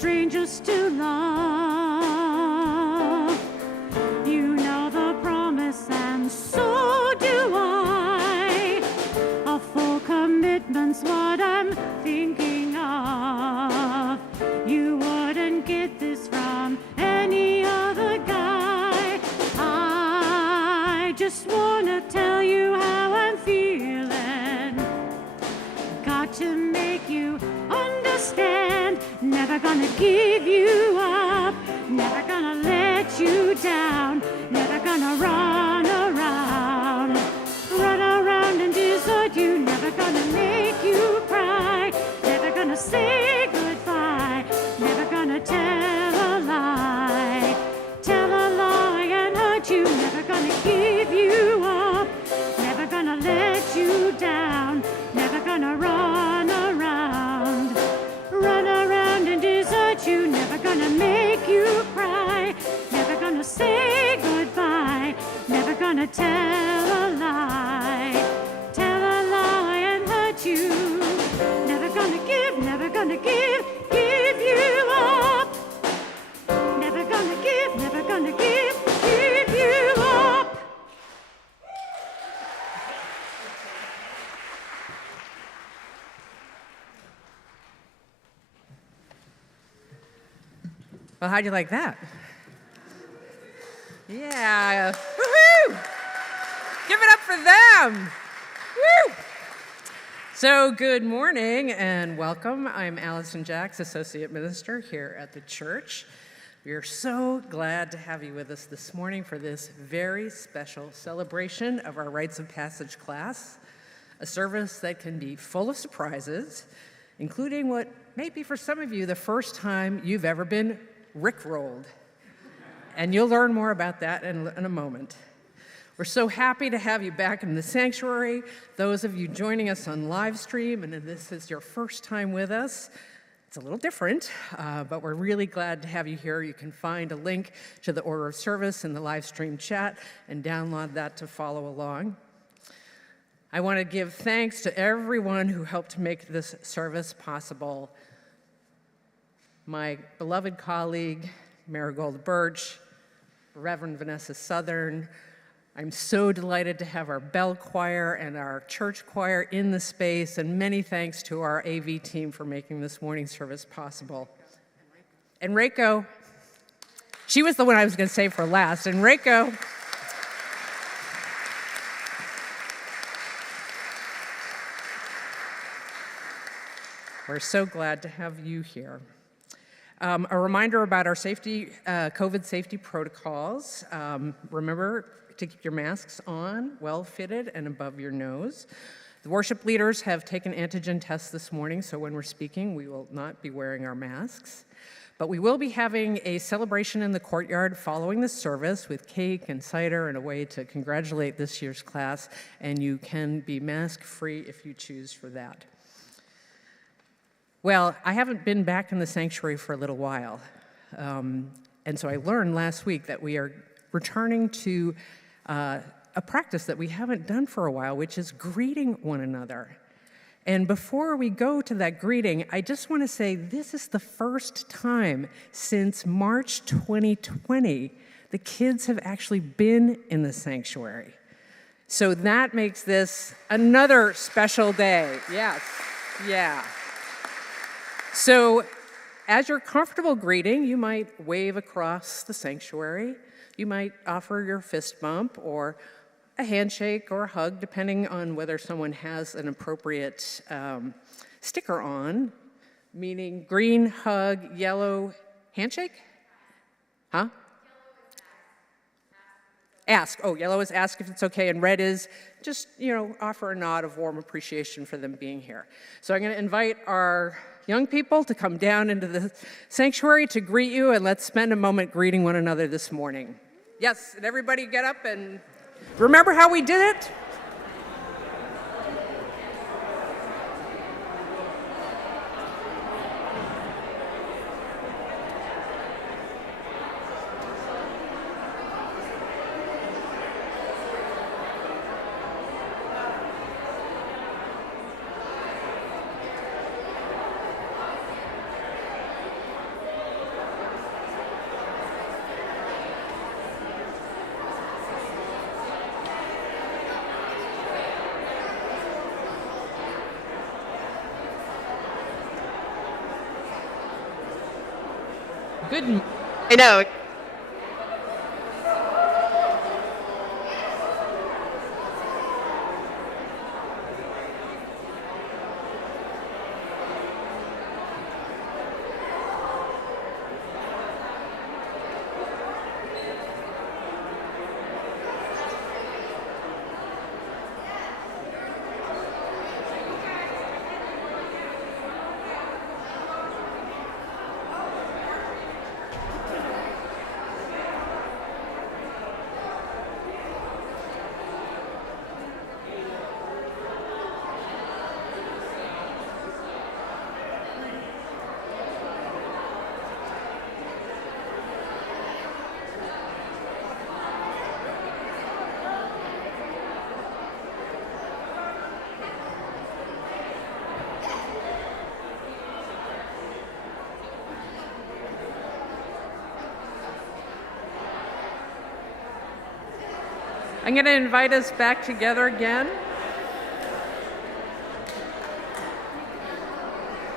strangers to love. You know the promise, and so do I. A full commitment's what I'm thinking of. You wouldn't get this from any other guy. I just wanna tell you how I'm feeling. Got to make you understand. Never gonna give you up. Never gonna let you down. Never gonna run around. Run around and desert you. Never gonna make you cry. Never gonna say goodbye. Never gonna tell a lie. Tell a lie and hurt you. Never gonna give you up. Never gonna let you down. Never gonna run around. Run around and desert you. Never gonna make you cry. Never gonna say goodbye. Never gonna tell a lie. Tell a lie and hurt you. Never gonna give you up. Never gonna give you up. Well, how'd you like that? Yeah. Woohoo! Give it up for them. Woo! So good morning and welcome. I'm Alyson Jacks, Associate Minister here at the church. We are so glad to have you with us this morning for this very special celebration of our Rites of Passage class, a service that can be full of surprises, including what may be for some of you the first time you've ever been rickrolled. And you'll learn more about that in a moment. We're so happy to have you back in the sanctuary. Those of you joining us on Livestream, and if this is your first time with us, it's a little different, but we're really glad to have you here. You can find a link to the order of service in the Livestream chat and download that to follow along. I want to give thanks to everyone who helped make this service possible. My beloved colleague, Marigold Birch, Reverend Vanessa Southern. I'm so delighted to have our bell choir and our church choir in the space, and many thanks to our AV team for making this morning service possible. And Reiko, she was the one I was going to say for last, and Reiko, we're so glad to have you here. A reminder about our COVID safety protocols. Remember to keep your masks on, well-fitted, and above your nose. The worship leaders have taken antigen tests this morning, so when we're speaking, we will not be wearing our masks. But we will be having a celebration in the courtyard following the service with cake and cider and a way to congratulate this year's class, and you can be mask-free if you choose for that. Well, I haven't been back in the sanctuary for a little while, and so I learned last week that we are returning to a practice that we haven't done for a while, which is greeting one another. And before we go to that greeting, I just want to say this is the first time since March 2020 the kids have actually been in the sanctuary. So that makes this another special day. Yes, yeah. So as you're comfortable greeting, you might wave across the sanctuary. You might offer your fist bump or a handshake or a hug, depending on whether someone has an appropriate sticker on, meaning green hug, yellow handshake? Huh? Ask. Oh, yellow is ask if it's okay, and red is just, offer a nod of warm appreciation for them being here. So I'm going to invite our young people to come down into the sanctuary to greet you, and let's spend a moment greeting one another this morning. Yes, and everybody get up and remember how we did it? Good. I know. I'm going to invite us back together again.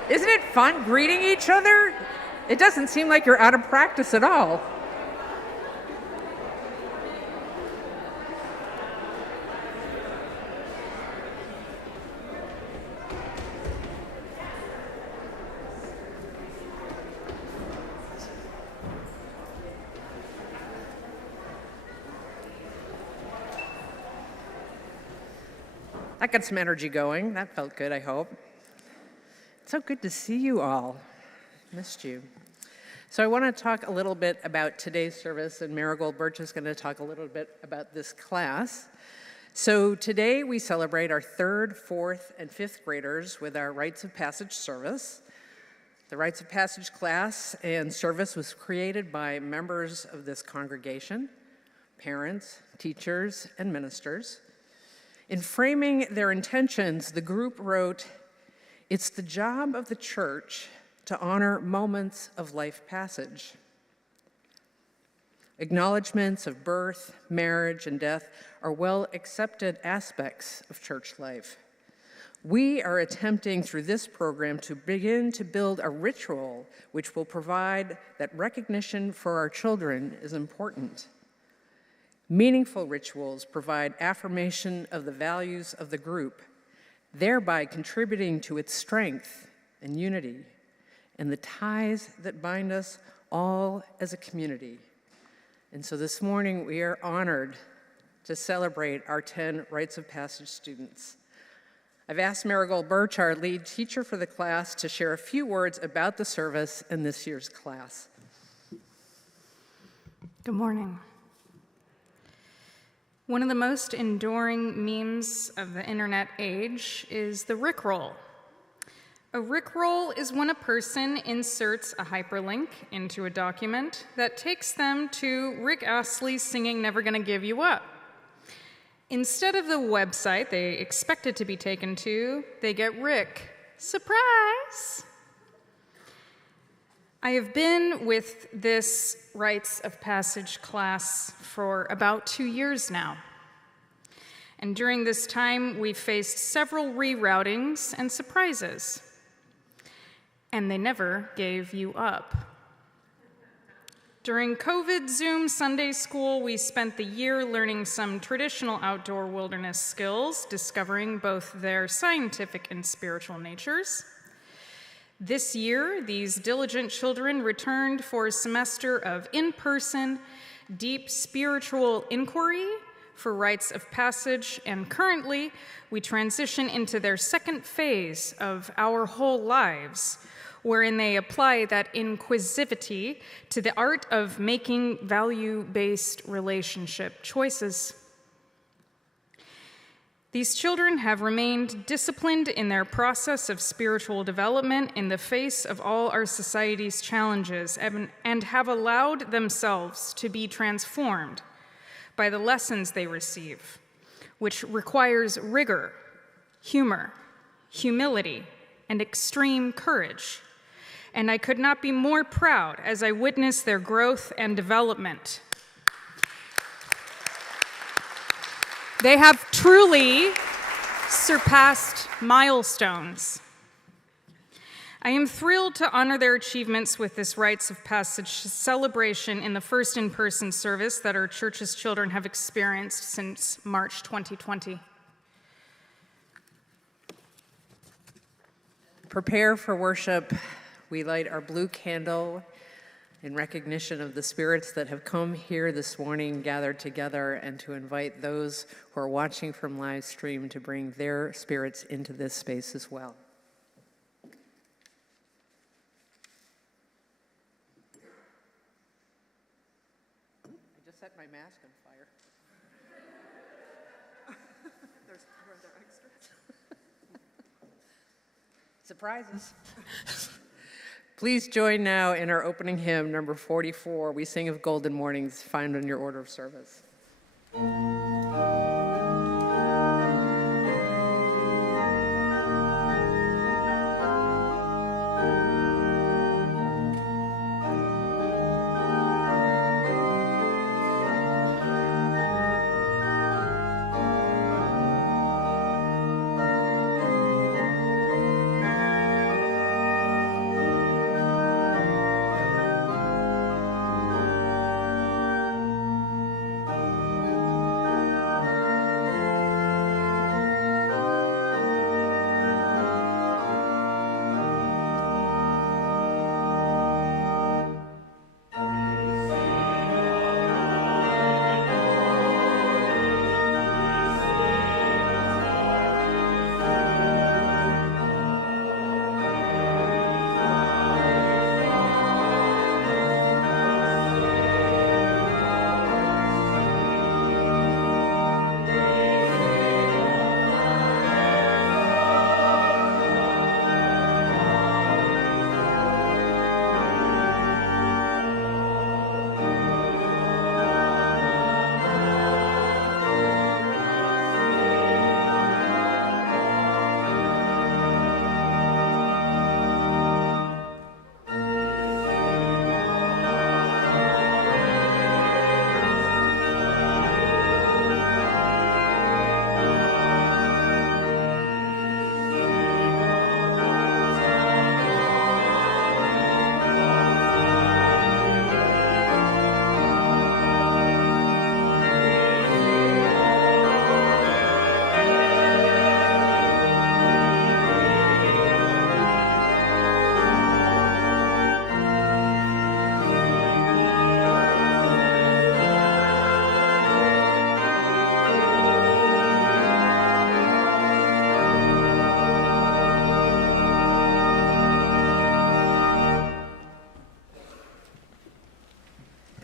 Isn't it fun greeting each other? It doesn't seem like you're out of practice at all. That got some energy going. That felt good, I hope. It's so good to see you all. Missed you. So I want to talk a little bit about today's service, and Marigold Birch is going to talk a little bit about this class. So today we celebrate our 3rd, 4th, and 5th graders with our Rites of Passage service. The Rites of Passage class and service was created by members of this congregation, parents, teachers, and ministers. In framing their intentions, the group wrote, "It's the job of the church to honor moments of life passage. Acknowledgements of birth, marriage, and death are well-accepted aspects of church life. We are attempting through this program to begin to build a ritual which will provide that recognition for our children is important. Meaningful rituals provide affirmation of the values of the group, thereby contributing to its strength and unity and the ties that bind us all as a community." And so this morning we are honored to celebrate our 10 Rites of Passage students. I've asked Marigold Birch, our lead teacher for the class, to share a few words about the service in this year's class. Good morning. One of the most enduring memes of the internet age is the Rickroll. A Rickroll is when a person inserts a hyperlink into a document that takes them to Rick Astley's singing Never Gonna Give You Up. Instead of the website they expected to be taken to, they get Rick. Surprise! I have been with this Rites of Passage class for about 2 years now. And during this time, we've faced several reroutings and surprises. And they never gave you up. During COVID Zoom Sunday School, we spent the year learning some traditional outdoor wilderness skills, discovering both their scientific and spiritual natures. This year, these diligent children returned for a semester of in-person, deep spiritual inquiry for Rites of Passage, and currently, we transition into their second phase of Our Whole Lives, wherein they apply that inquisivity to the art of making value-based relationship choices. These children have remained disciplined in their process of spiritual development in the face of all our society's challenges and have allowed themselves to be transformed by the lessons they receive, which requires rigor, humor, humility, and extreme courage. And I could not be more proud as I witness their growth and development. They have truly surpassed milestones. I am thrilled to honor their achievements with this Rites of Passage celebration in the first in-person service that our church's children have experienced since March 2020. Prepare for worship. We light our blue candle in recognition of the spirits that have come here this morning, gathered together, and to invite those who are watching from Livestream to bring their spirits into this space as well. I just set my mask on fire. Are there extras? Surprises. Please join now in our opening hymn, number 44. We sing of golden mornings, found in your order of service.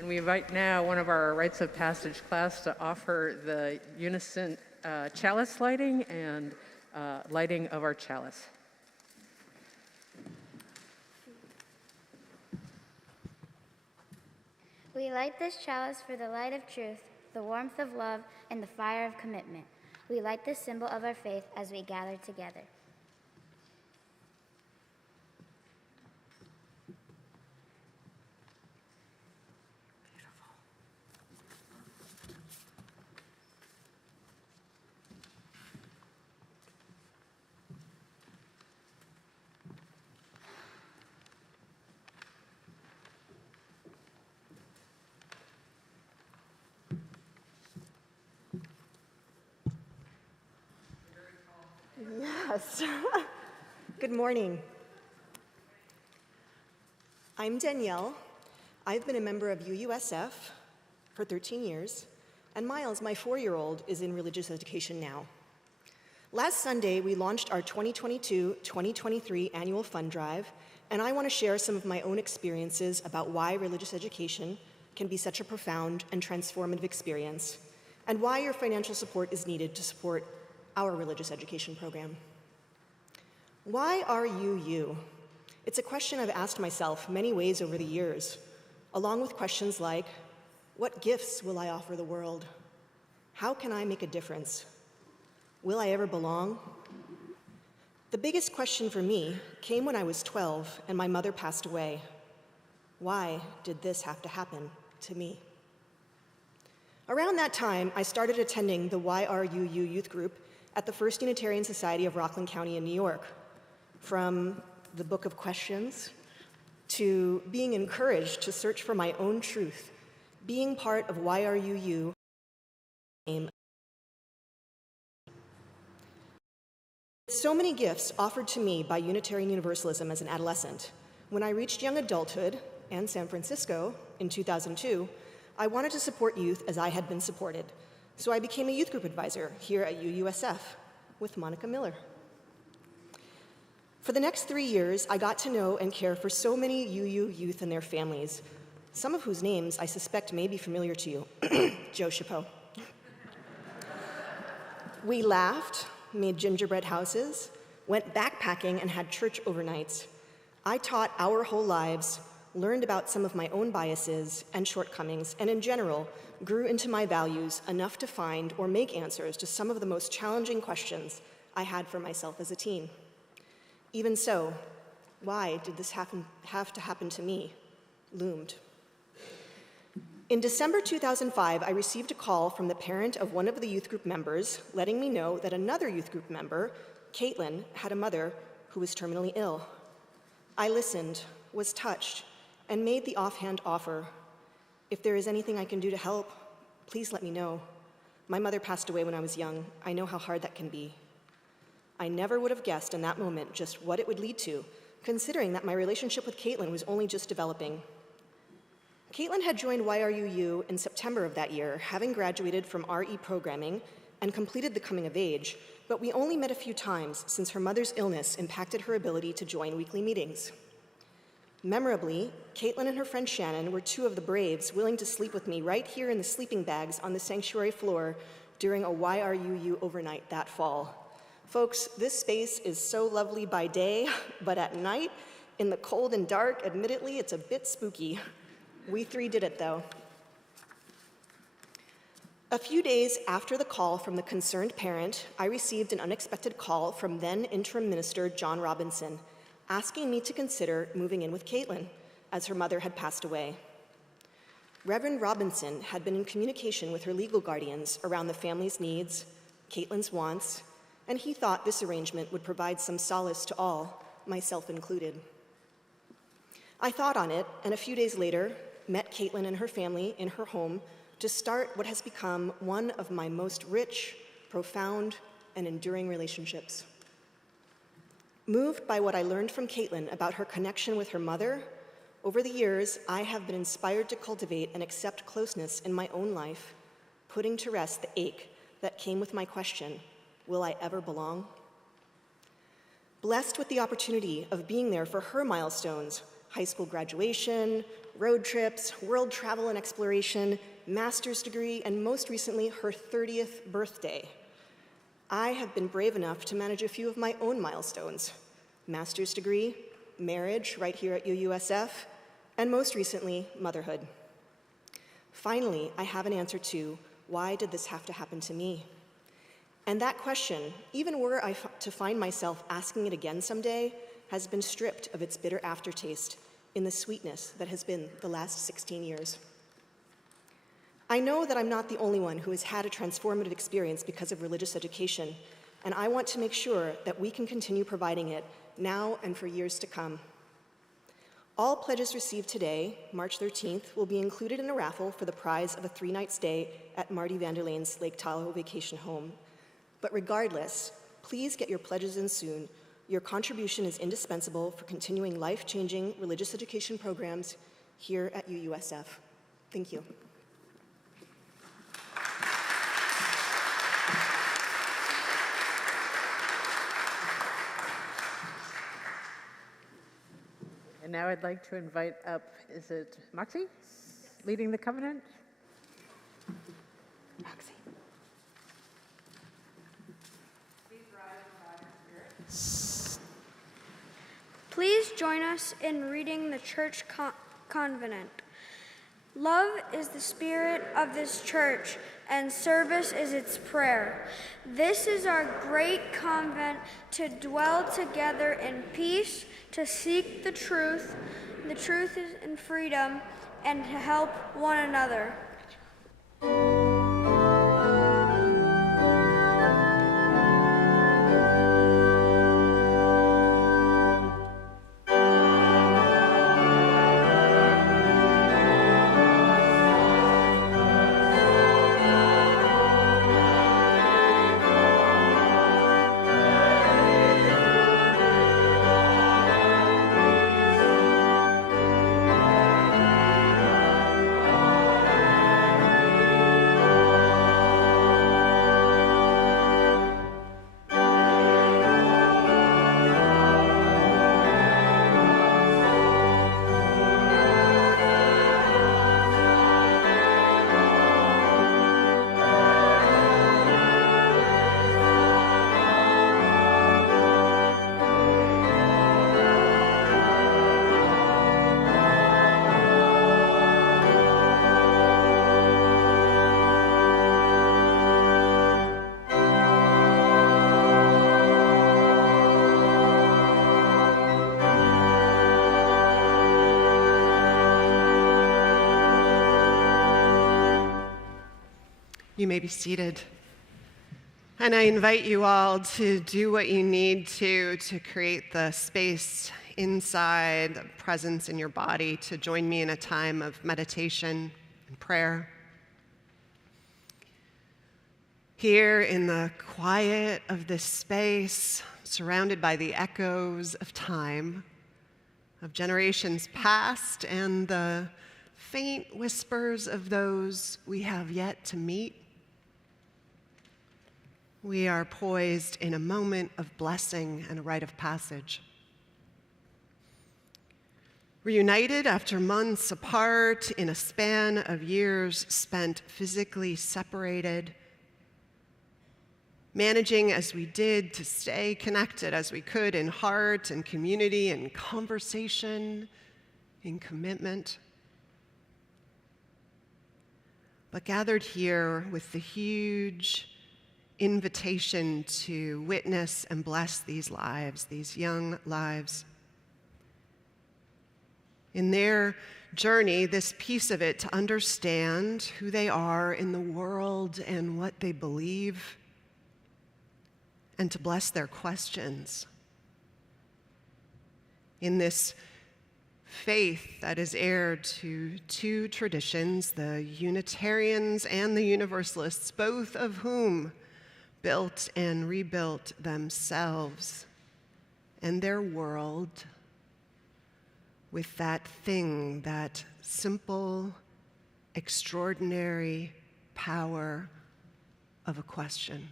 We invite now one of our Rites of Passage class to offer the unison chalice lighting and lighting of our chalice. We light this chalice for the light of truth, the warmth of love, and the fire of commitment. We light this symbol of our faith as we gather together. Yes. Good morning. I'm Dennielle. I've been a member of UUSF for 13 years, and Miles, my 4-year-old, is in religious education now. Last Sunday, we launched our 2022-2023 annual fund drive, and I want to share some of my own experiences about why religious education can be such a profound and transformative experience, and why your financial support is needed to support our religious education program. Why are you you? It's a question I've asked myself many ways over the years, along with questions like, what gifts will I offer the world? How can I make a difference? Will I ever belong? The biggest question for me came when I was 12 and my mother passed away. Why did this have to happen to me? Around that time, I started attending the Why Are You You youth group at the First Unitarian Society of Rockland County in New York. From the book of questions to being encouraged to search for my own truth, being part of YRUU. So many gifts offered to me by Unitarian Universalism as an adolescent. When I reached young adulthood and San Francisco in 2002, I wanted to support youth as I had been supported. So I became a youth group advisor here at UUSF with Monica Miller. For the next 3 years, I got to know and care for so many UU youth and their families, some of whose names I suspect may be familiar to you. Joe Chapeau. We laughed, made gingerbread houses, went backpacking, and had church overnights. I taught our whole lives, learned about some of my own biases and shortcomings, and in general, grew into my values enough to find or make answers to some of the most challenging questions I had for myself as a teen. Even so, why did this have to happen to me? Loomed. In December 2005, I received a call from the parent of one of the youth group members letting me know that another youth group member, Caitlin, had a mother who was terminally ill. I listened, was touched, and made the offhand offer. If there is anything I can do to help, please let me know. My mother passed away when I was young. I know how hard that can be. I never would have guessed in that moment just what it would lead to, considering that my relationship with Caitlin was only just developing. Caitlin had joined YRUU in September of that year, having graduated from RE programming and completed the coming of age, but we only met a few times since her mother's illness impacted her ability to join weekly meetings. Memorably, Caitlin and her friend Shannon were two of the braves willing to sleep with me right here in the sleeping bags on the sanctuary floor during a YRUU overnight that fall. Folks, this space is so lovely by day, but at night, in the cold and dark, admittedly, it's a bit spooky. We three did it, though. A few days after the call from the concerned parent, I received an unexpected call from then interim minister John Robinson, asking me to consider moving in with Caitlin, as her mother had passed away. Reverend Robinson had been in communication with her legal guardians around the family's needs, Caitlin's wants, and he thought this arrangement would provide some solace to all, myself included. I thought on it, and a few days later, met Caitlin and her family in her home to start what has become one of my most rich, profound, and enduring relationships. Moved by what I learned from Caitlin about her connection with her mother, over the years, I have been inspired to cultivate and accept closeness in my own life, putting to rest the ache that came with my question, will I ever belong? Blessed with the opportunity of being there for her milestones, high school graduation, road trips, world travel and exploration, master's degree, and most recently, her 30th birthday. I have been brave enough to manage a few of my own milestones, master's degree, marriage right here at UUSF, and most recently, motherhood. Finally, I have an answer to, why did this have to happen to me? And that question, even were I to find myself asking it again someday, has been stripped of its bitter aftertaste in the sweetness that has been the last 16 years. I know that I'm not the only one who has had a transformative experience because of religious education, and I want to make sure that we can continue providing it now and for years to come. All pledges received today, March 13th, will be included in a raffle for the prize of a 3-night stay at Marty Vanderlane's Lake Tahoe vacation home. But regardless, please get your pledges in soon. Your contribution is indispensable for continuing life-changing religious education programs here at UUSF. Thank you. And now I'd like to invite up, is it Moxie, leading the covenant? Roxy. Please join us in reading the church covenant. Love is the spirit of this church, and service is its prayer. This is our great convent to dwell together in peace, to seek the truth is in freedom, and to help one another. You may be seated. And I invite you all to do what you need to create the space inside, the presence in your body, to join me in a time of meditation and prayer. Here in the quiet of this space, surrounded by the echoes of time, of generations past, and the faint whispers of those we have yet to meet, we are poised in a moment of blessing and a rite of passage. Reunited after months apart in a span of years spent physically separated, managing as we did to stay connected as we could in heart and community and conversation, in commitment. But gathered here with the huge invitation to witness and bless these lives, these young lives. In their journey, this piece of it, to understand who they are in the world and what they believe, and to bless their questions. In this faith that is heir to two traditions, the Unitarians and the Universalists, both of whom built and rebuilt themselves and their world with that thing, that simple, extraordinary power of a question.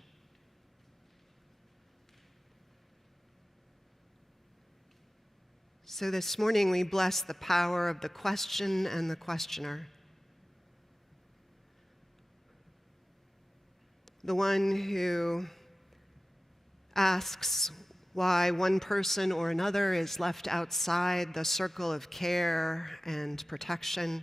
So this morning we bless the power of the question and the questioner. The one who asks why one person or another is left outside the circle of care and protection.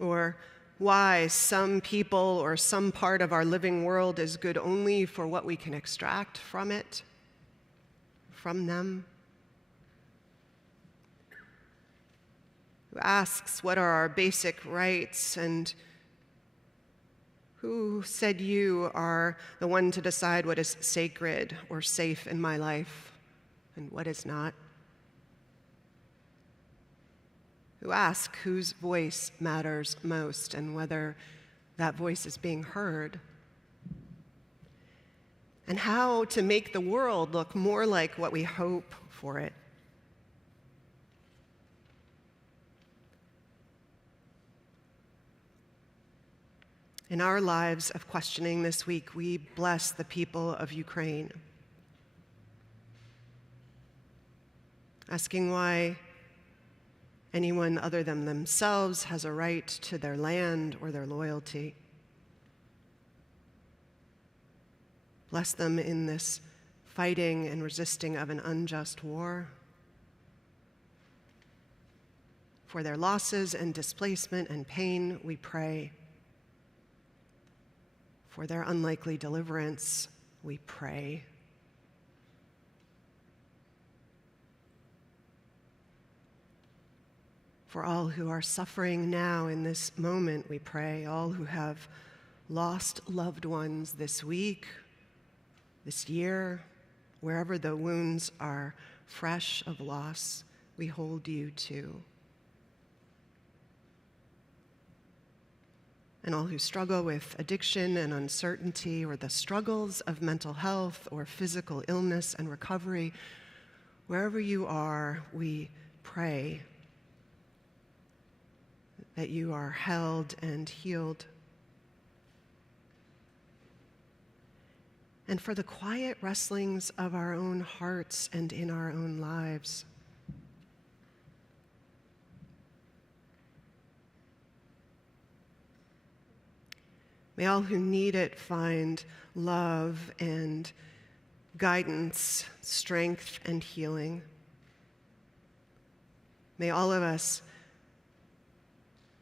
Or why some people or some part of our living world is good only for what we can extract from it, from them. Who asks what are our basic rights, and who said you are the one to decide what is sacred or safe in my life and what is not. Who asks whose voice matters most and whether that voice is being heard. And how to make the world look more like what we hope for it. In our lives of questioning this week, we bless the people of Ukraine, asking why anyone other than themselves has a right to their land or their loyalty. Bless them in this fighting and resisting of an unjust war. For their losses and displacement and pain, we pray. For their unlikely deliverance, we pray. For all who are suffering now in this moment, we pray. All who have lost loved ones this week, this year, wherever the wounds are fresh of loss, we hold you too. And all who struggle with addiction and uncertainty, or the struggles of mental health or physical illness and recovery, wherever you are, we pray that you are held and healed. And for the quiet wrestlings of our own hearts and in our own lives. May all who need it find love and guidance, strength and healing. May all of us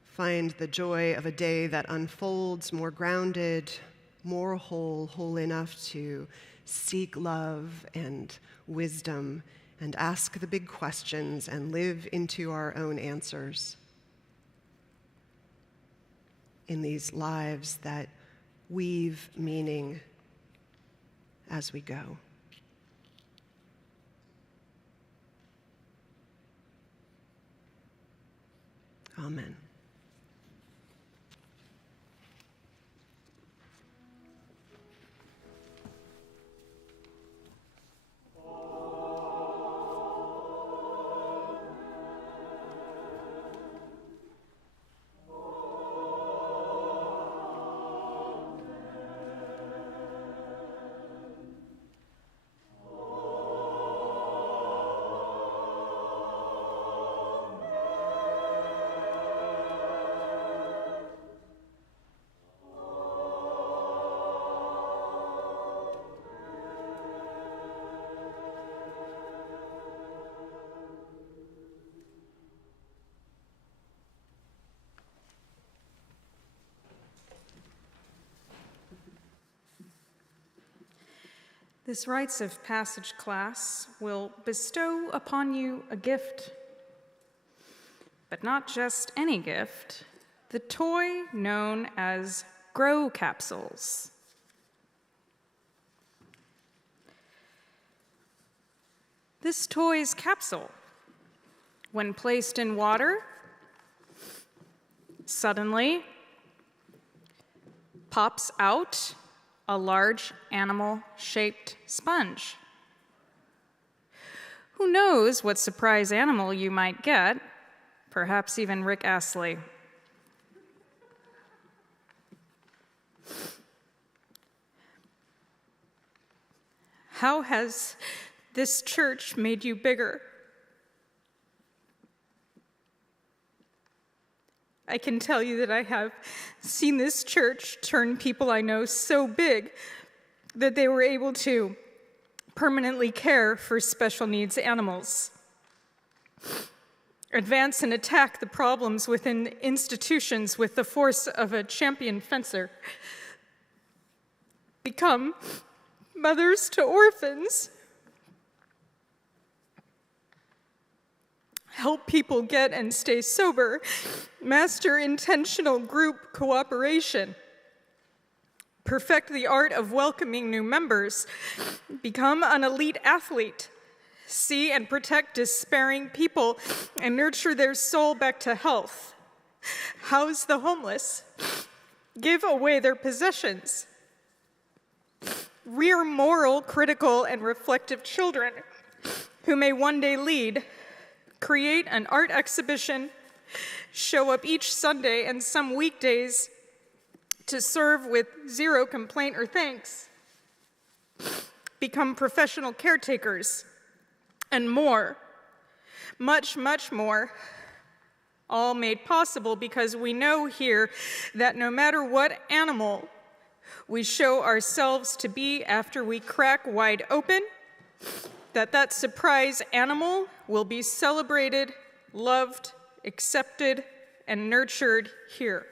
find the joy of a day that unfolds more grounded, more whole enough to seek love and wisdom and ask the big questions and live into our own answers. in these lives that weave meaning as we go. Amen. This Rites of Passage class will bestow upon you a gift, but not just any gift, the toy known as Grow Capsules. This toy's capsule, when placed in water, suddenly pops out a large animal-shaped sponge. Who knows what surprise animal you might get, perhaps even Rick Astley. How has this church made you bigger? I can tell you that I have seen this church turn people I know so big that they were able to permanently care for special needs animals, advance and attack the problems within institutions with the force of a champion fencer, become mothers to orphans, help people get and stay sober, master intentional group cooperation, perfect the art of welcoming new members, become an elite athlete, see and protect despairing people, and nurture their soul back to health, house the homeless, give away their possessions, rear moral, critical, and reflective children who may one day lead, create an art exhibition, show up each Sunday and some weekdays to serve with zero complaint or thanks, become professional caretakers, and more, much, much more, all made possible because we know here that no matter what animal we show ourselves to be after we crack wide open, that surprise animal will be celebrated, loved, accepted, and nurtured here.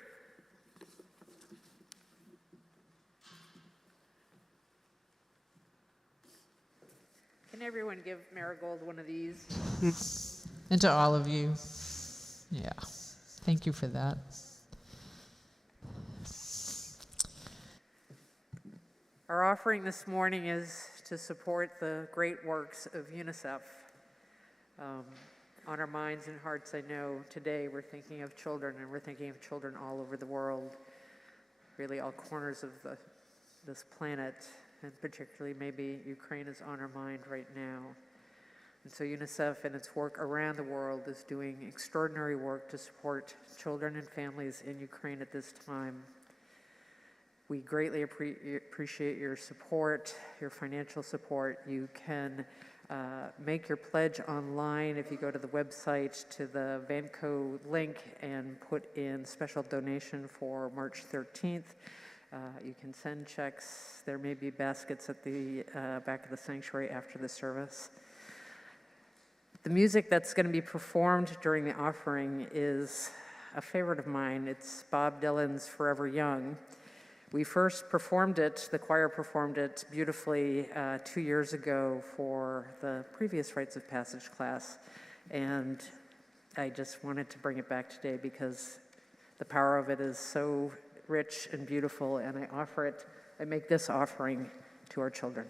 Can everyone give Marigold one of these? And to all of you, yeah, thank you for that. Our offering this morning is to support the great works of UNICEF. On our minds and hearts, I know today we're thinking of children, and we're thinking of children all over the world, really all corners of this planet, and particularly maybe Ukraine is on our mind right now. And so UNICEF and its work around the world is doing extraordinary work to support children and families in Ukraine at this time. We greatly appreciate your support, your financial support. You can make your pledge online if you go to the website to the Vanco link and put in special donation for March 13th. You can send checks. There may be baskets at the back of the sanctuary after the service. The music that's going to be performed during the offering is a favorite of mine. It's Bob Dylan's Forever Young. We first performed it, the choir performed it beautifully 2 years ago for the previous Rites of Passage class, and I just wanted to bring it back today because the power of it is so rich and beautiful, and I make this offering to our children.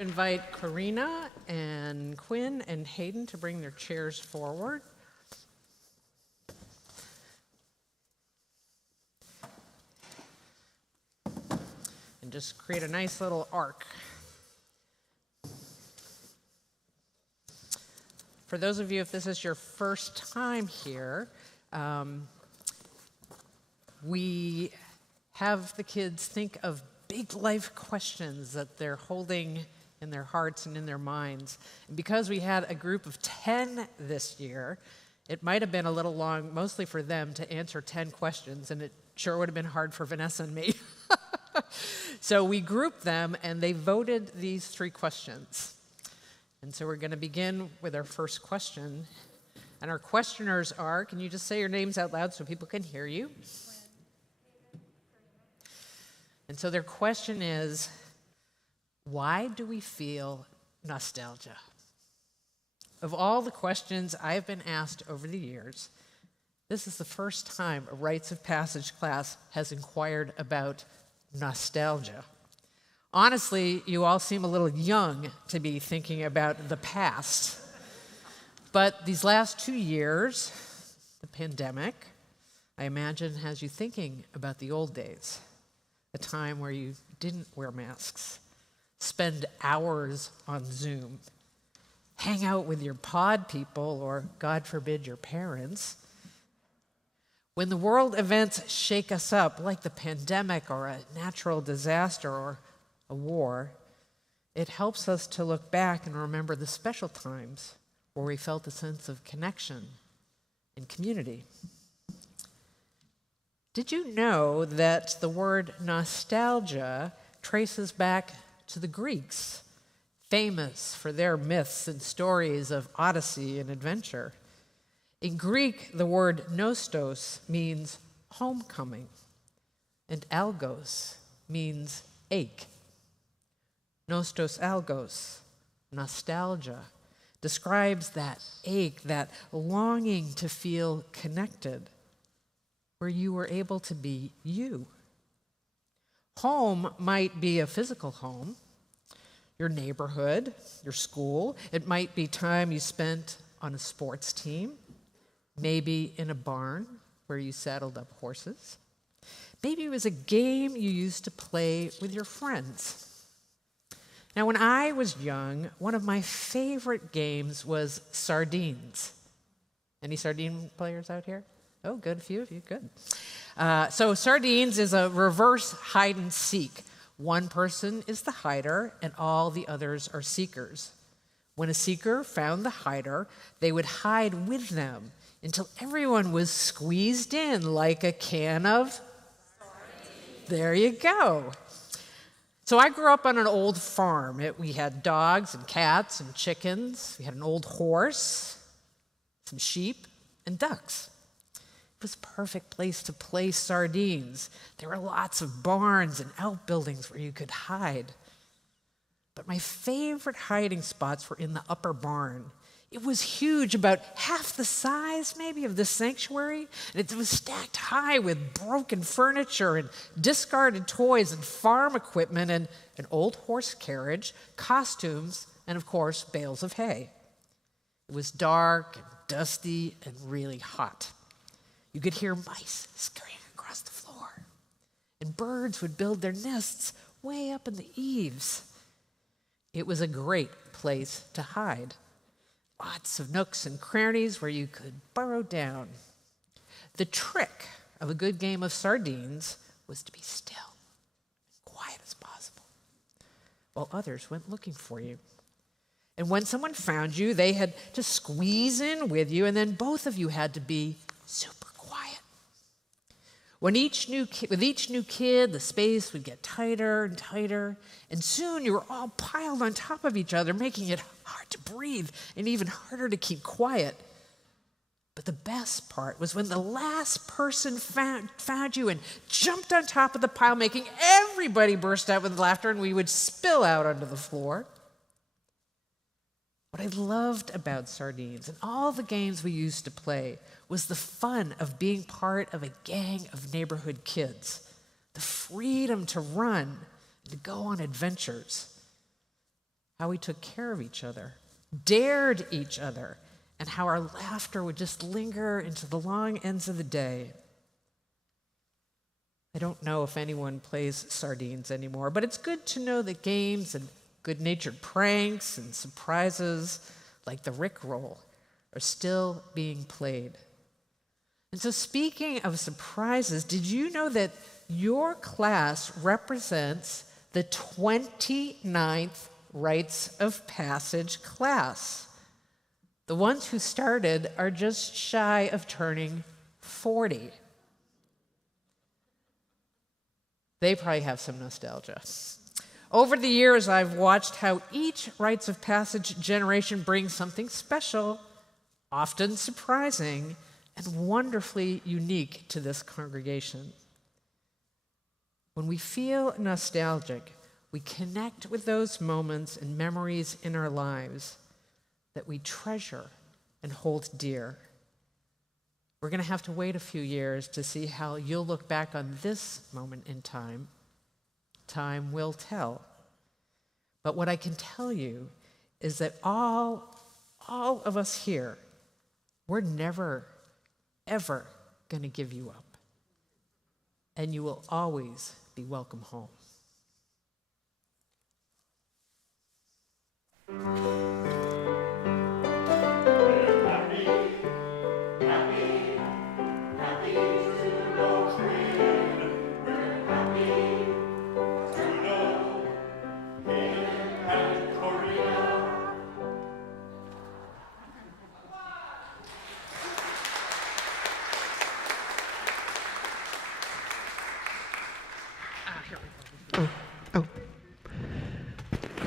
Invite Karina and Quinn and Hayden to bring their chairs forward. And just create a nice little arc. For those of you, if this is your first time here, we have the kids think of big life questions that they're holding in their hearts and in their minds. And because we had a group of 10 this year, it might have been a little long, mostly for them, to answer 10 questions, and it sure would have been hard for Vanessa and me. So we grouped them, and they voted these 3 questions. And so we're going to begin with our first question. And our questioners are, can you just say your names out loud so people can hear you? And so their question is, why do we feel nostalgia? Of all the questions I've been asked over the years, this is the first time a Rites of Passage class has inquired about nostalgia. Honestly, you all seem a little young to be thinking about the past. But these last 2 years, the pandemic, I imagine, has you thinking about the old days, a time where you didn't wear masks, spend hours on Zoom, hang out with your pod people, or God forbid, your parents. When the world events shake us up, like the pandemic or a natural disaster or a war, it helps us to look back and remember the special times where we felt a sense of connection and community. Did you know that the word nostalgia traces back to the Greeks, famous for their myths and stories of odyssey and adventure? In Greek, the word nostos means homecoming, and algos means ache. Nostos algos, nostalgia, describes that ache, that longing to feel connected, where you were able to be you. Home might be a physical home, your neighborhood, your school. It might be time you spent on a sports team, maybe in a barn where you saddled up horses. Maybe it was a game you used to play with your friends. Now, when I was young, one of my favorite games was sardines. Any sardine players out here? Oh, good, a few of you, good. So sardines is a reverse hide and seek. One person is the hider, and all the others are seekers. When a seeker found the hider, they would hide with them until everyone was squeezed in like a can of sardines. There you go. So I grew up on an old farm. We had dogs and cats and chickens. We had an old horse, some sheep, and ducks. It was a perfect place to play sardines. There were lots of barns and outbuildings where you could hide. But my favorite hiding spots were in the upper barn. It was huge, about half the size, maybe, of the sanctuary. And it was stacked high with broken furniture and discarded toys and farm equipment and an old horse carriage, costumes, and, of course, bales of hay. It was dark and dusty and really hot. You could hear mice scurrying across the floor. And birds would build their nests way up in the eaves. It was a great place to hide. Lots of nooks and crannies where you could burrow down. The trick of a good game of sardines was to be still, as quiet as possible, while others went looking for you. And when someone found you, they had to squeeze in with you, and then both of you had to be super quiet. With each new kid, the space would get tighter and tighter, and soon you were all piled on top of each other, making it hard to breathe and even harder to keep quiet. But the best part was when the last person found you and jumped on top of the pile, making everybody burst out with laughter, and we would spill out onto the floor. What I loved about sardines and all the games we used to play was the fun of being part of a gang of neighborhood kids, the freedom to run and to go on adventures, how we took care of each other, dared each other, and how our laughter would just linger into the long ends of the day. I don't know if anyone plays sardines anymore, but it's good to know that games and good-natured pranks and surprises like the Rickroll are still being played. And so speaking of surprises, did you know that your class represents the 29th Rites of Passage class? The ones who started are just shy of turning 40. They probably have some nostalgia. Over the years, I've watched how each Rites of Passage generation brings something special, often surprising, and wonderfully unique to this congregation. When we feel nostalgic, we connect with those moments and memories in our lives that we treasure and hold dear. We're going to have to wait a few years to see how you'll look back on this moment in time. Time will tell. But what I can tell you is that all of us here, we're never, ever going to give you up. And you will always be welcome home.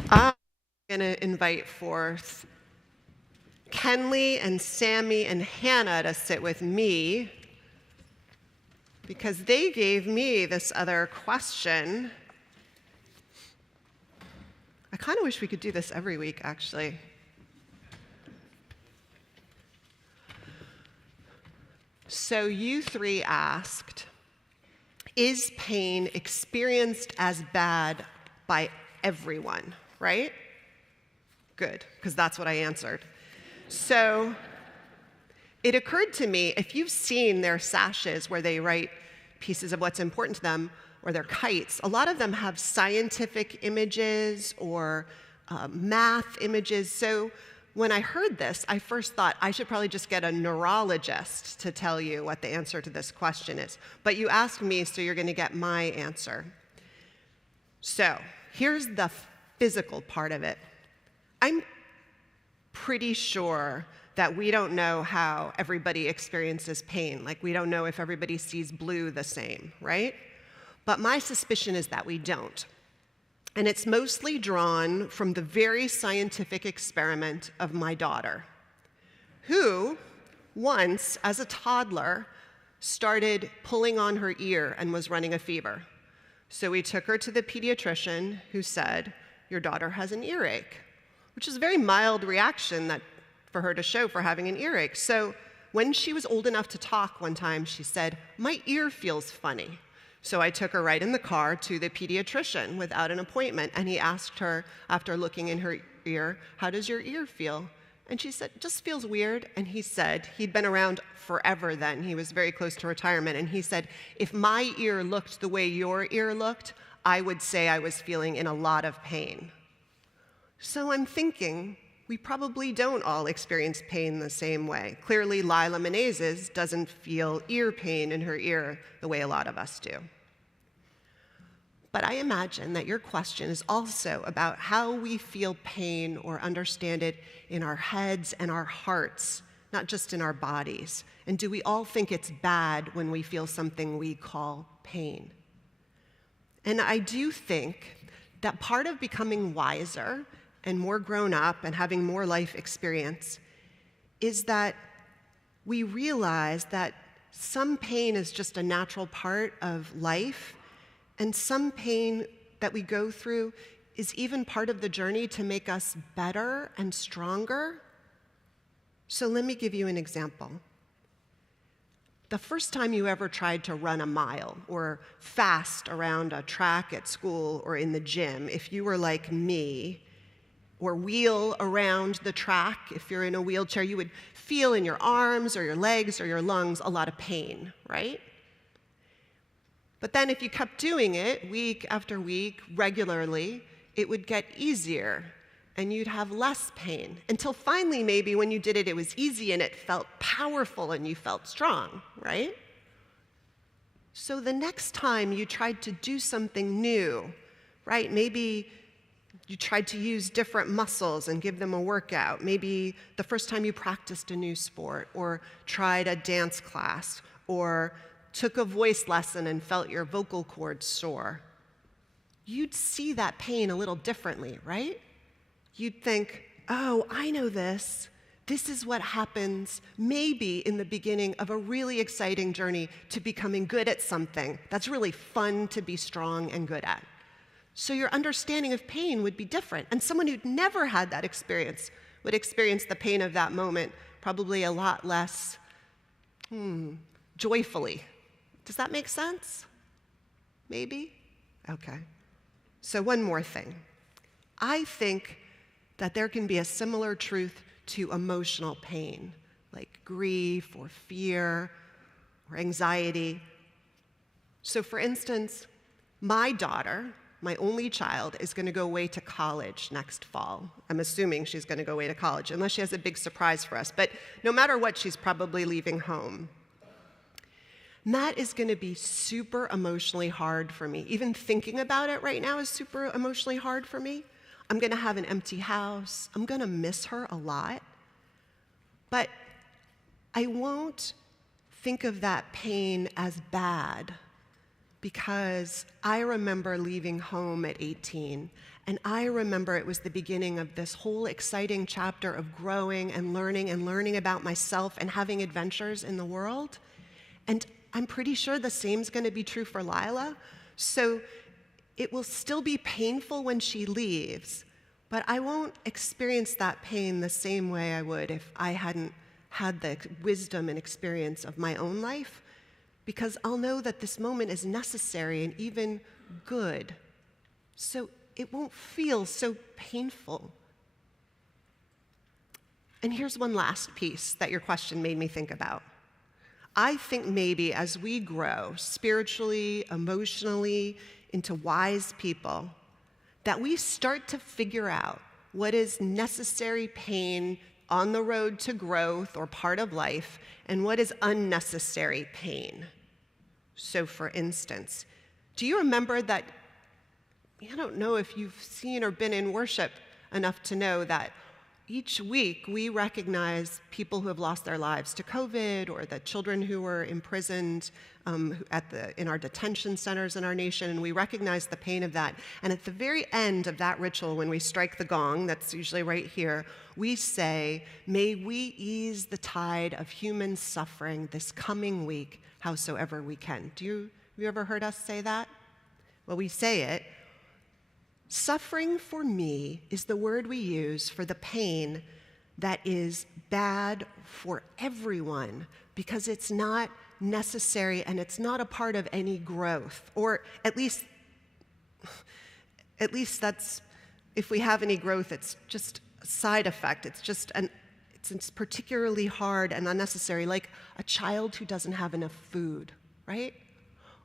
I'm going to invite forth Kenley and Sammy and Hannah to sit with me because they gave me this other question. I kind of wish we could do this every week, actually. So you three asked, is pain experienced as bad by everyone, right? Good, because that's what I answered. So it occurred to me, if you've seen their sashes where they write pieces of what's important to them, or their kites, a lot of them have scientific images or math images. So when I heard this, I first thought I should probably just get a neurologist to tell you what the answer to this question is. But you asked me, so you're going to get my answer. So here's the physical part of it. I'm pretty sure that we don't know how everybody experiences pain. Like, we don't know if everybody sees blue the same, right? But my suspicion is that we don't. And it's mostly drawn from the very scientific experiment of my daughter, who once, as a toddler, started pulling on her ear and was running a fever. So we took her to the pediatrician, who said, your daughter has an earache, which is a very mild reaction for her to show for having an earache. So when she was old enough to talk one time, she said, my ear feels funny. So I took her right in the car to the pediatrician without an appointment, and he asked her, after looking in her ear, how does your ear feel? And she said, just feels weird. And he said, he'd been around forever then, he was very close to retirement, and he said, if my ear looked the way your ear looked, I would say I was feeling in a lot of pain. So I'm thinking, we probably don't all experience pain the same way. Clearly, Lila Menezes doesn't feel ear pain in her ear the way a lot of us do. But I imagine that your question is also about how we feel pain or understand it in our heads and our hearts, not just in our bodies. And do we all think it's bad when we feel something we call pain? And I do think that part of becoming wiser and more grown up and having more life experience is that we realize that some pain is just a natural part of life, and some pain that we go through is even part of the journey to make us better and stronger. So let me give you an example. The first time you ever tried to run a mile or fast around a track at school or in the gym, if you were like me, or wheel around the track, if you're in a wheelchair, you would feel in your arms or your legs or your lungs a lot of pain, right? But then if you kept doing it week after week, regularly, it would get easier. and you'd have less pain, until finally maybe when you did it, it was easy and it felt powerful and you felt strong, right? So the next time you tried to do something new, right? Maybe you tried to use different muscles and give them a workout. Maybe the first time you practiced a new sport, or tried a dance class, or took a voice lesson and felt your vocal cords sore. You'd see that pain a little differently, right? You'd think, oh, I know this. This is what happens maybe in the beginning of a really exciting journey to becoming good at something that's really fun to be strong and good at. So your understanding of pain would be different. And someone who'd never had that experience would experience the pain of that moment probably a lot less joyfully. Does that make sense? Maybe? Okay. So one more thing. I think that there can be a similar truth to emotional pain, like grief or fear or anxiety. So for instance, my daughter, my only child, is going to go away to college next fall. I'm assuming she's going to go away to college, unless she has a big surprise for us. But no matter what, she's probably leaving home. And that is going to be super emotionally hard for me. Even thinking about it right now is super emotionally hard for me. I'm going to have an empty house. I'm going to miss her a lot. But I won't think of that pain as bad, because I remember leaving home at 18, and I remember it was the beginning of this whole exciting chapter of growing and learning about myself and having adventures in the world. And I'm pretty sure the same's going to be true for Lila. So it will still be painful when she leaves, but I won't experience that pain the same way I would if I hadn't had the wisdom and experience of my own life, because I'll know that this moment is necessary and even good. So it won't feel so painful. And here's one last piece that your question made me think about. I think maybe as we grow spiritually, emotionally, into wise people, that we start to figure out what is necessary pain on the road to growth or part of life, and what is unnecessary pain. So for instance, do you remember that, I don't know if you've seen or been in worship enough to know that each week we recognize people who have lost their lives to COVID, or the children who were imprisoned in our detention centers in our nation, and we recognize the pain of that. And at the very end of that ritual, when we strike the gong, that's usually right here, we say, may we ease the tide of human suffering this coming week, howsoever we can. Have you ever heard us say that? Well, we say it. Suffering for me is the word we use for the pain that is bad for everyone, because it's not necessary and it's not a part of any growth, or at least that's, if we have any growth, it's just a side effect. It's particularly hard and unnecessary, like a child who doesn't have enough food, right?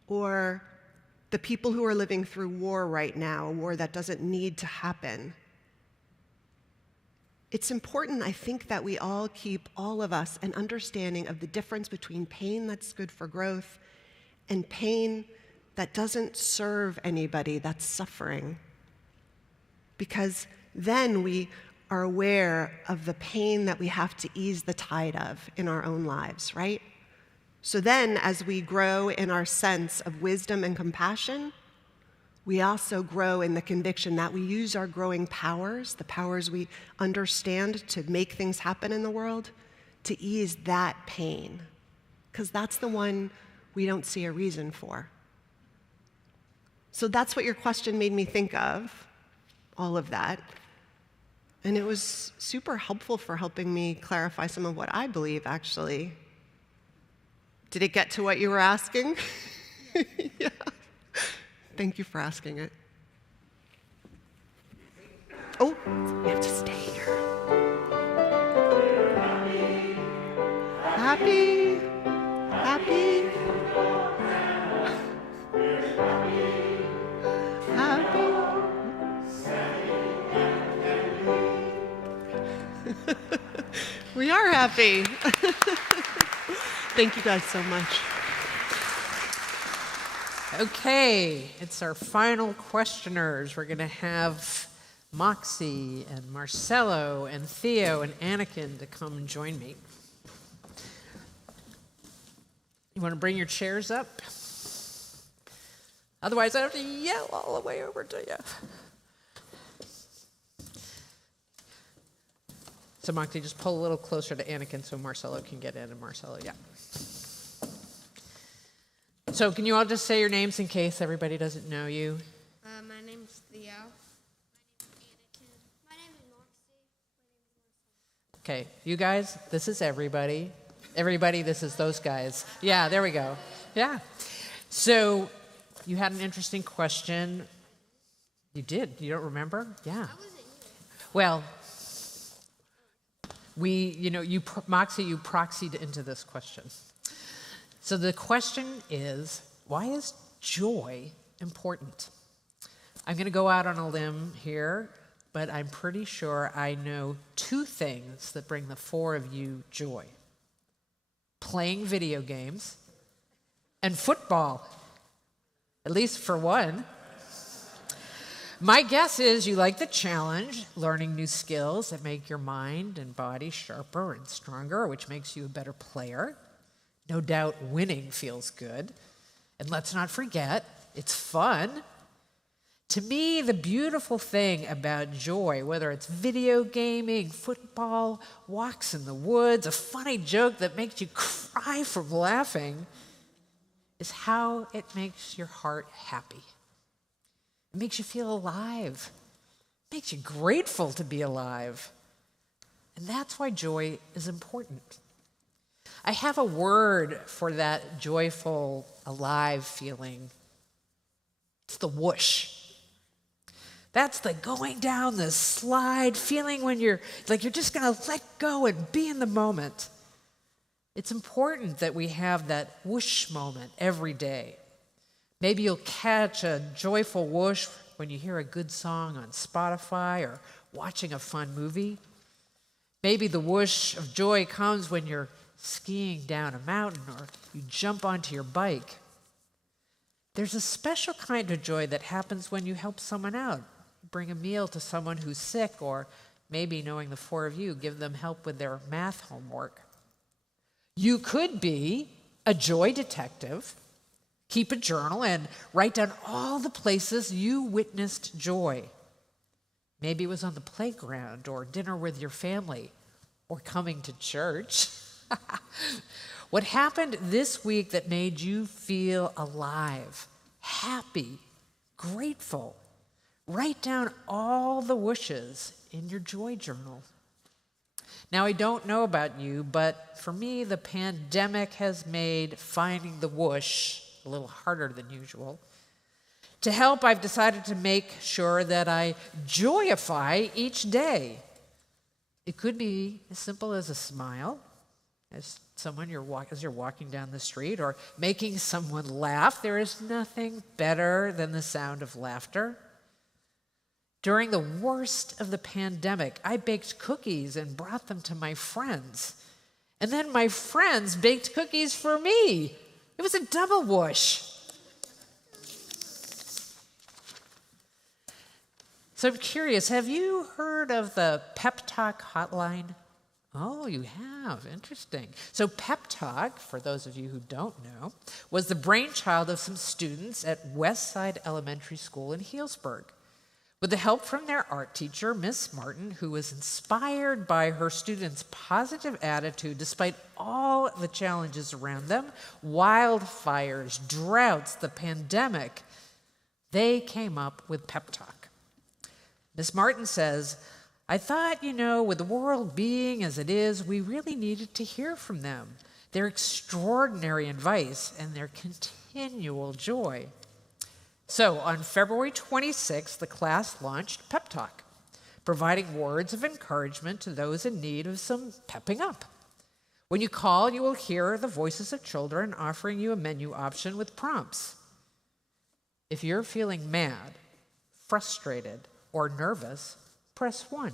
Or the people who are living through war right now, a war that doesn't need to happen. It's important, I think, that we all keep, all of us, an understanding of the difference between pain that's good for growth and pain that doesn't serve anybody, that's suffering. Because then we are aware of the pain that we have to ease the tide of in our own lives, right? So then, as we grow in our sense of wisdom and compassion, we also grow in the conviction that we use our growing powers, the powers we understand to make things happen in the world, to ease that pain, because that's the one we don't see a reason for. So that's what your question made me think of, all of that. And it was super helpful for helping me clarify some of what I believe, actually. Did it get to what you were asking? Yeah. Thank you for asking it. Oh, we have to stay here. Happy. Happy. Happy. happy. Thank you guys so much. Okay, it's our final questioners. We're going to have Moxie and Marcelo and Theo and Anakin to come and join me. You want to bring your chairs up? Otherwise, I have to yell all the way over to you. So Moxie, just pull a little closer to Anakin so Marcelo can get in, and Marcelo, yeah. So can you all just say your names in case everybody doesn't know you? My name's Theo. My name is Moxie. Okay, you guys, this is everybody. Everybody, this is those guys. Yeah, there we go. Yeah. So you had an interesting question. You did. You don't remember? Yeah. Well, Moxie, you proxied into this question. So the question is, why is joy important? I'm going to go out on a limb here, but I'm pretty sure I know two things that bring the four of you joy. Playing video games and football, at least for one. My guess is you like the challenge, learning new skills that make your mind and body sharper and stronger, which makes you a better player. No doubt winning feels good. And let's not forget, it's fun. To me, the beautiful thing about joy, whether it's video gaming, football, walks in the woods, a funny joke that makes you cry from laughing, is how it makes your heart happy. It makes you feel alive. It makes you grateful to be alive. And that's why joy is important. I have a word for that joyful, alive feeling. It's the whoosh. That's the going down the slide feeling when you're just going to let go and be in the moment. It's important that we have that whoosh moment every day. Maybe you'll catch a joyful whoosh when you hear a good song on Spotify or watching a fun movie. Maybe the whoosh of joy comes when you're skiing down a mountain or you jump onto your bike. There's a special kind of joy that happens when you help someone out. Bring a meal to someone who's sick, or maybe, knowing the four of you, give them help with their math homework. You could be a joy detective, keep a journal, and write down all the places you witnessed joy. Maybe it was on the playground, or dinner with your family, or coming to church. What happened this week that made you feel alive, happy, grateful? Write down all the whooshes in your joy journal. Now, I don't know about you, but for me, the pandemic has made finding the whoosh a little harder than usual. To help, I've decided to make sure that I joyify each day. It could be as simple as a smile, as you're walking down the street, or making someone laugh. There is nothing better than the sound of laughter. During the worst of the pandemic, I baked cookies and brought them to my friends. And then my friends baked cookies for me. It was a double whoosh. So I'm curious, have you heard of the Pep Talk hotline? Oh, you have. Interesting. So Pep Talk, for those of you who don't know, was the brainchild of some students at Westside Elementary School in Healdsburg. With the help from their art teacher, Miss Martin, who was inspired by her students' positive attitude despite all the challenges around them, wildfires, droughts, the pandemic, they came up with Pep Talk. Miss Martin says, I thought, with the world being as it is, we really needed to hear from them, their extraordinary advice and their continual joy. So on February 26th, the class launched Pep Talk, providing words of encouragement to those in need of some pepping up. When you call, you will hear the voices of children offering you a menu option with prompts. If you're feeling mad, frustrated, or nervous, press 1.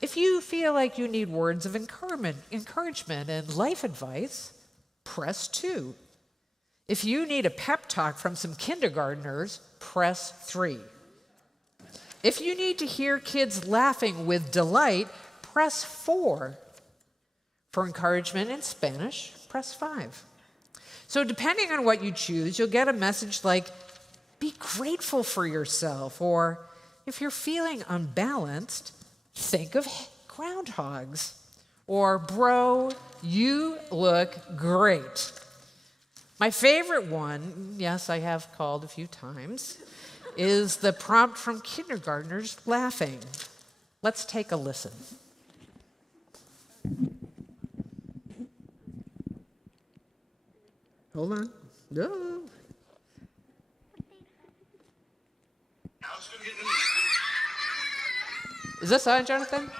If If you feel like you need words of encouragement and life advice, press 2. If you need a pep talk from some kindergartners, press 3. If you need to hear kids laughing with delight, press 4. For encouragement in Spanish, press 5. So depending on what you choose, you'll get a message like, be grateful for yourself, or if you're feeling unbalanced, think of groundhogs, or bro, you look great. My favorite one, yes, I have called a few times, is the prompt from kindergartners laughing. Let's take a listen. Hold on. No. Is this on, Jonathan?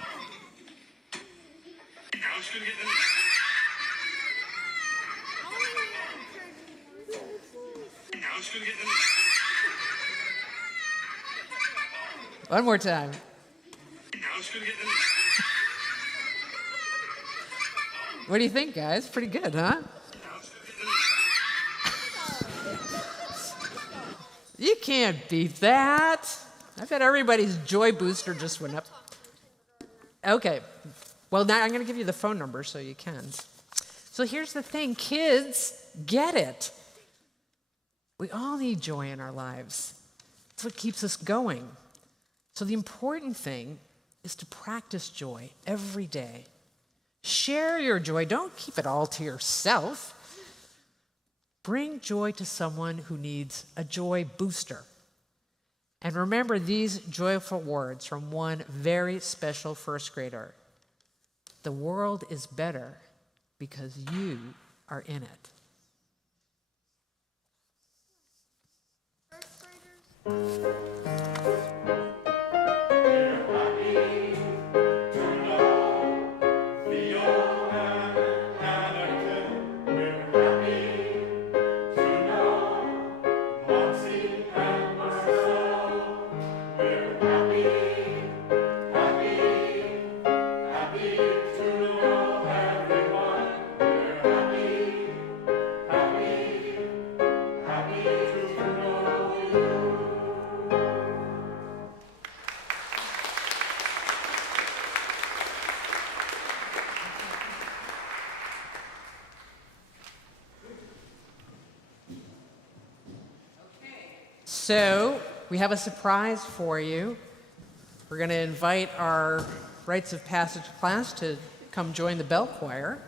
One more time. What do you think, guys? Pretty good, huh? You can't beat that. I bet everybody's joy booster just went up. Okay. Well, now I'm going to give you the phone number so you can. So here's the thing. Kids get it. We all need joy in our lives. It's what keeps us going. So the important thing is to practice joy every day. Share your joy. Don't keep it all to yourself. Bring joy to someone who needs a joy booster. And remember these joyful words from one very special first grader. The world is better because you are in it. First graders. So we have a surprise for you. We're going to invite our Rites of Passage class to come join the bell choir.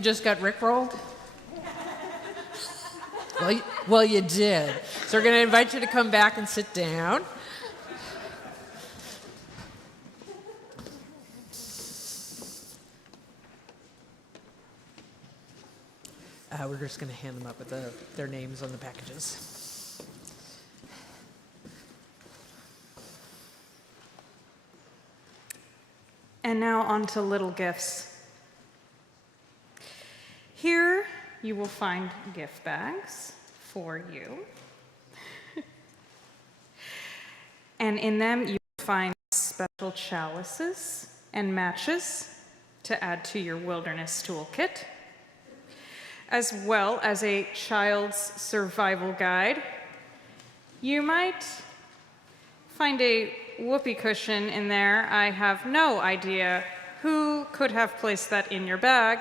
just got rickrolled? Well, you did. So we're going to invite you to come back and sit down. We're just going to hand them up with their names on the packages. And now on to little gifts. Here you will find gift bags for you. And in them you will find special chalices and matches to add to your wilderness toolkit, as well as a child's survival guide. You might find a whoopee cushion in there. I have no idea who could have placed that in your bag.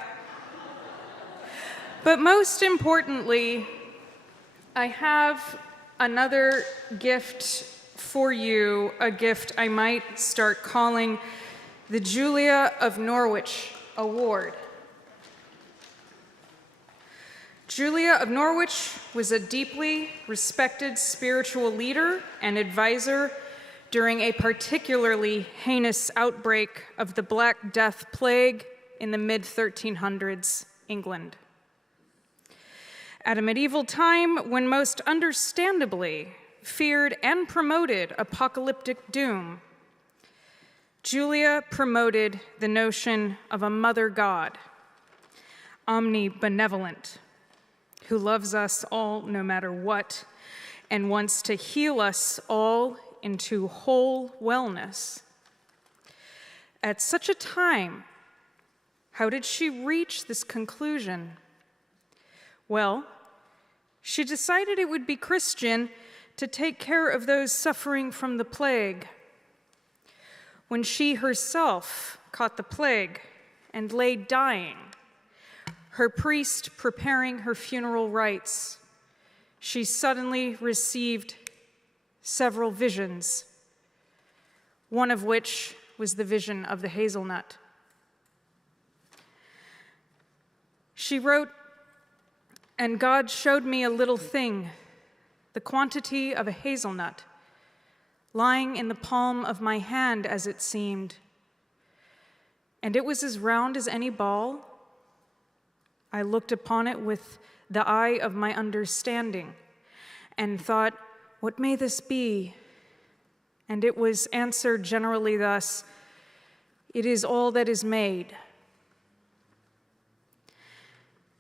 But most importantly, I have another gift for you, a gift I might start calling the Julia of Norwich Award. Julia of Norwich was a deeply respected spiritual leader and advisor during a particularly heinous outbreak of the Black Death Plague in the mid-1300s England. At a medieval time when most understandably feared and promoted apocalyptic doom, Julia promoted the notion of a mother god, omnibenevolent, who loves us all no matter what and wants to heal us all into whole wellness. At such a time, how did she reach this conclusion? Well, she decided it would be Christian to take care of those suffering from the plague. When she herself caught the plague and lay dying, her priest preparing her funeral rites, she suddenly received several visions, one of which was the vision of the hazelnut. She wrote, "And God showed me a little thing, the quantity of a hazelnut, lying in the palm of my hand as it seemed. And it was as round as any ball. I looked upon it with the eye of my understanding and thought, what may this be? And it was answered generally thus, it is all that is made."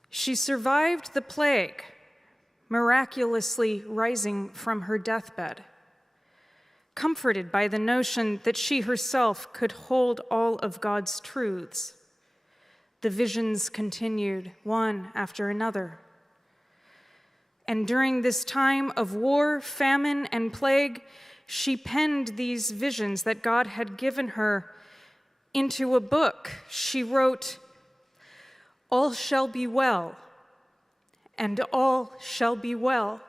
She survived the plague, miraculously rising from her deathbed, comforted by the notion that she herself could hold all of God's truths. The visions continued, one after another. And during this time of war, famine, and plague, she penned these visions that God had given her into a book. She wrote, "All shall be well, and all shall be well,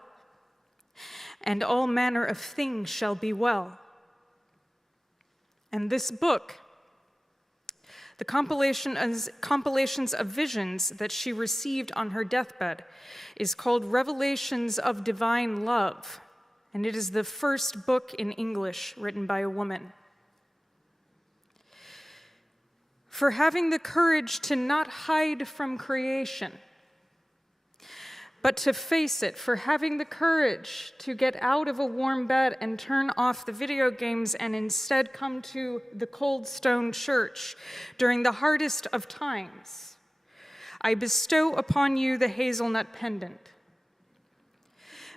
and all manner of things shall be well." And this book, the compilations of visions that she received on her deathbed, is called Revelations of Divine Love, and it is the first book in English written by a woman. For having the courage to not hide from creation, but to face it, for having the courage to get out of a warm bed and turn off the video games and instead come to the cold stone church during the hardest of times, I bestow upon you the hazelnut pendant.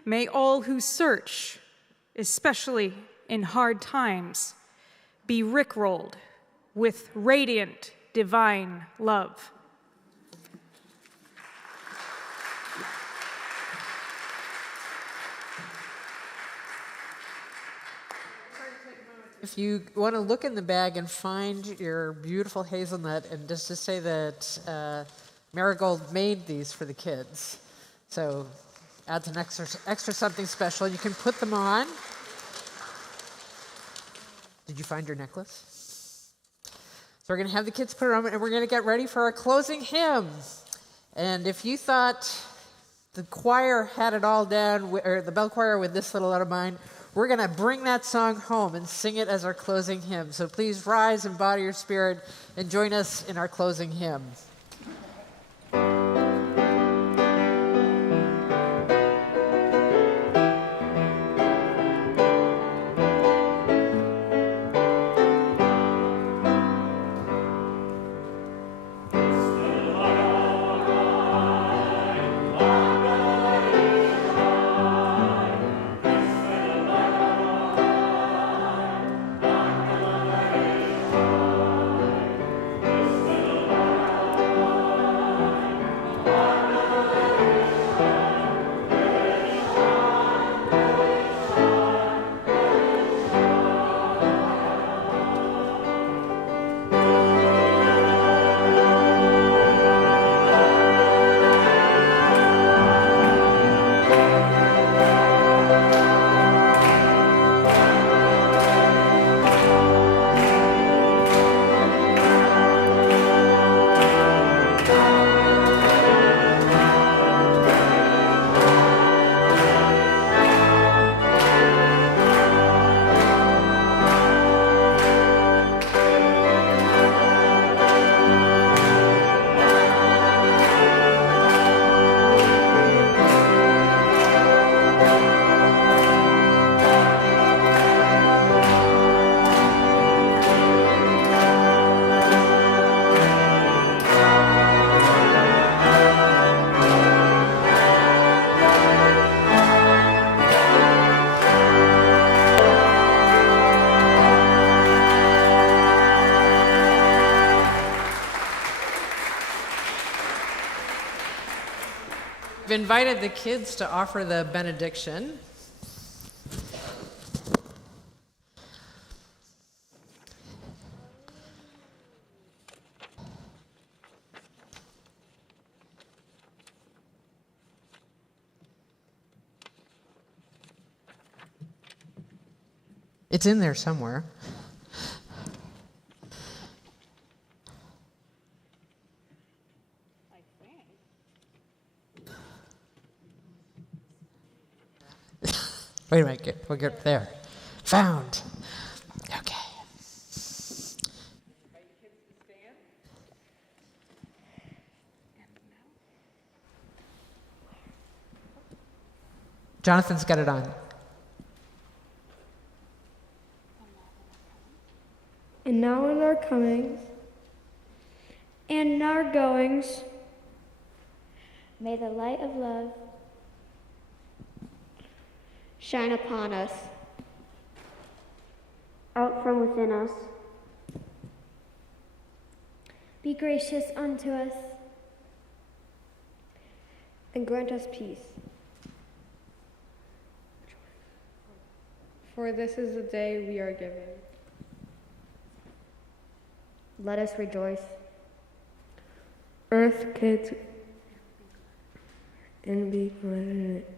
May all who search, especially in hard times, be rickrolled with radiant divine love. If you want to look in the bag and find your beautiful hazelnut, and just to say that Marigold made these for the kids, so adds an extra something special. You can put them on. Did you find your necklace? So we're going to have the kids put it on, and we're going to get ready for our closing hymn. And if you thought the choir had it all down, or the bell choir with This Little Light of Mine, we're going to bring that song home and sing it as our closing hymn. So please rise, embody your spirit, and join us in our closing hymn. We've invited the kids to offer the benediction. It's in there somewhere. Wait a minute, we'll get there. Found. Okay. Jonathan's got it on. And now in our comings and in our goings, May the light of love shine upon us. out from within us. be gracious unto us, And grant us peace. For this is the day we are given. Let us rejoice. Earth, kids, and be glad in it.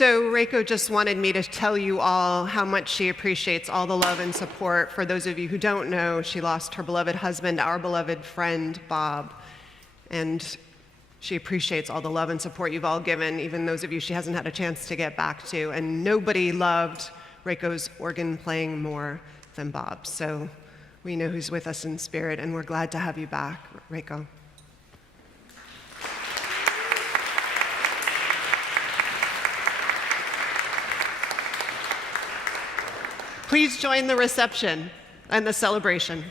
So Reiko just wanted me to tell you all how much she appreciates all the love and support. For those of you who don't know, she lost her beloved husband, our beloved friend, Bob. And she appreciates all the love and support you've all given, even those of you she hasn't had a chance to get back to. And nobody loved Reiko's organ playing more than Bob. So we know who's with us in spirit, and we're glad to have you back, Reiko. Please join the reception and the celebration.